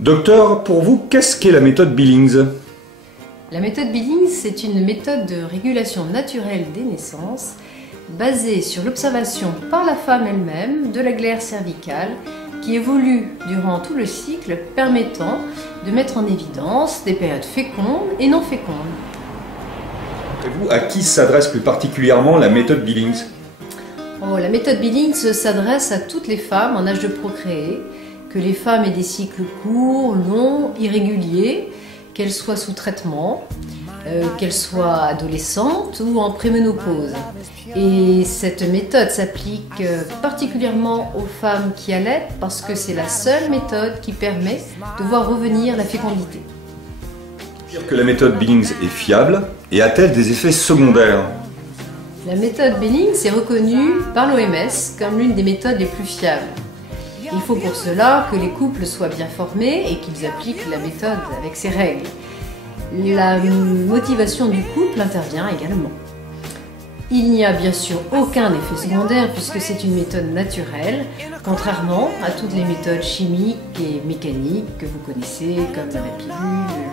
Docteur, pour vous, qu'est-ce qu'est la méthode Billings? La méthode Billings, c'est une méthode de régulation naturelle des naissances basée sur l'observation par la femme elle-même de la glaire cervicale qui évolue durant tout le cycle, permettant de mettre en évidence des périodes fécondes et non fécondes. Et vous, à qui s'adresse plus particulièrement la méthode Billings? La méthode Billings s'adresse à toutes les femmes en âge de procréer, que les femmes aient des cycles courts, longs, irréguliers, qu'elles soient sous traitement, qu'elles soient adolescentes ou en préménopause. Et cette méthode s'applique particulièrement aux femmes qui allaitent parce que c'est la seule méthode qui permet de voir revenir la fécondité. Dire que la méthode Billings est fiable et a-t-elle des effets secondaires? La méthode Billings est reconnue par l'OMS comme l'une des méthodes les plus fiables. Il faut pour cela que les couples soient bien formés et qu'ils appliquent la méthode avec ses règles. La motivation du couple intervient également. Il n'y a bien sûr aucun effet secondaire puisque c'est une méthode naturelle, contrairement à toutes les méthodes chimiques et mécaniques que vous connaissez comme la pilule,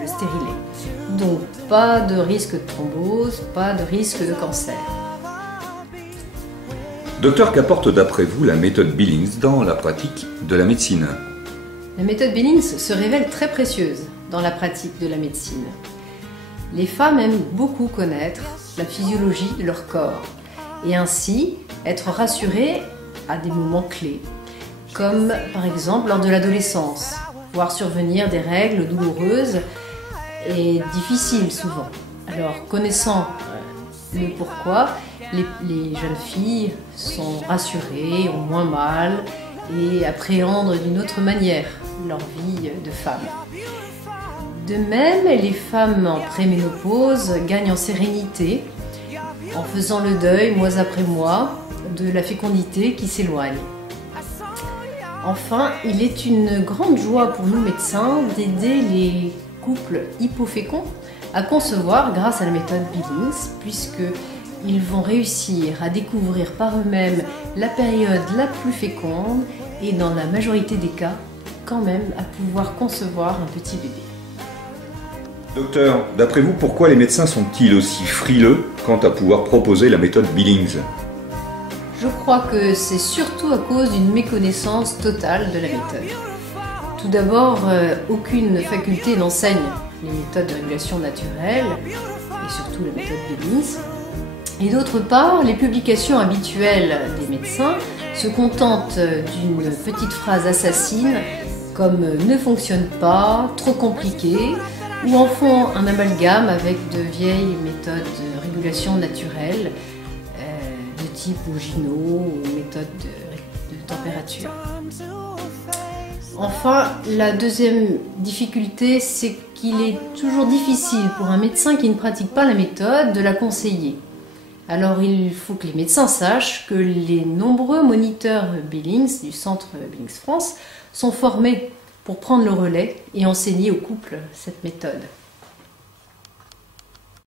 le stérilet. Donc pas de risque de thrombose, pas de risque de cancer. Docteur, qu'apporte d'après vous la méthode Billings dans la pratique de la médecine? La méthode Billings se révèle très précieuse dans la pratique de la médecine. Les femmes aiment beaucoup connaître la physiologie de leur corps et ainsi être rassurées à des moments clés, comme par exemple lors de l'adolescence, voir survenir des règles douloureuses et difficiles souvent. Alors, connaissant le pourquoi, les jeunes filles sont rassurées, ont moins mal et appréhendent d'une autre manière leur vie de femme. De même, les femmes en préménopause gagnent en sérénité en faisant le deuil mois après mois de la fécondité qui s'éloigne. Enfin, il est une grande joie pour nous médecins d'aider les couples hypoféconds à concevoir grâce à la méthode Billings, puisqu'ils vont réussir à découvrir par eux-mêmes la période la plus féconde et dans la majorité des cas, quand même, à pouvoir concevoir un petit bébé. Docteur, d'après vous, pourquoi les médecins sont-ils aussi frileux quant à pouvoir proposer la méthode Billings? Je crois que c'est surtout à cause d'une méconnaissance totale de la méthode. Tout d'abord, aucune faculté n'enseigne les méthodes de régulation naturelle, et surtout la méthode Billings. Et d'autre part, les publications habituelles des médecins se contentent d'une petite phrase assassine comme « ne fonctionne pas »,« trop compliqué », ou en font un amalgame avec de vieilles méthodes de régulation naturelle de type Ogino ou méthode de température. Enfin, la deuxième difficulté, c'est qu'il est toujours difficile pour un médecin qui ne pratique pas la méthode de la conseiller. Alors il faut que les médecins sachent que les nombreux moniteurs Billings du centre Billings France sont formés pour prendre le relais et enseigner aux couples cette méthode.